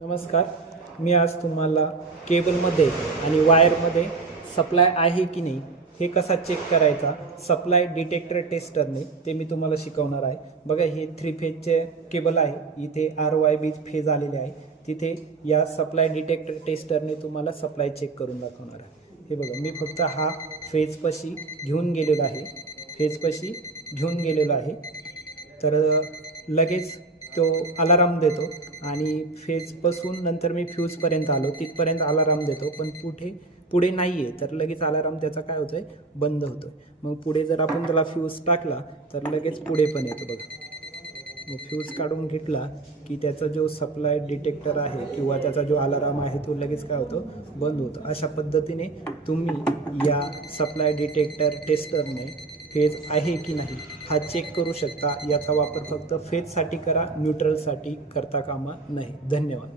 नमस्कार. मी आज तुम्हाला केबलमध्ये आणि वायरमध्ये सप्लाय आहे की नाही हे कसा चेक करायचा सप्लाय डिटेक्टर टेस्टरने ते मी तुम्हाला शिकवणार आहे. बघा, हे 3 फेजचे केबल आहे. इथे RYB फेज आलेले आहे. तिथे या सप्लाय डिटेक्टर टेस्टरने तुम्हाला सप्लाय चेक करून दाखवणार आहे. हे बघा, मी फक्त हा फेजपाशी घेऊन गेलेलो आहे. तर लगेच तो अलाराम देतो आणि फेजपासून नंतर मी फ्यूजपर्यंत आलो, तिथपर्यंत अलाराम देतो, पण पुढे नाही आहे तर लगेच अलाराम त्याचा काय होतो आहे, बंद होतो आहे. मग पुढे जर आपण त्याला फ्यूज टाकला तर लगेच पुढे पण येतो. बघा, मग फ्यूज काढून घेतला की त्याचा जो सप्लाय डिटेक्टर आहे किंवा त्याचा जो अलाराम आहे तो लगेच काय होतो, बंद होतो. अशा पद्धतीने तुम्ही या सप्लाय डिटेक्टर टेस्टरने फेज आहे की नाही हा चेक करू शकता. याचा वापर फक्त फेजसाठी करा, न्यूट्रलसाठी करता कामा नये. धन्यवाद.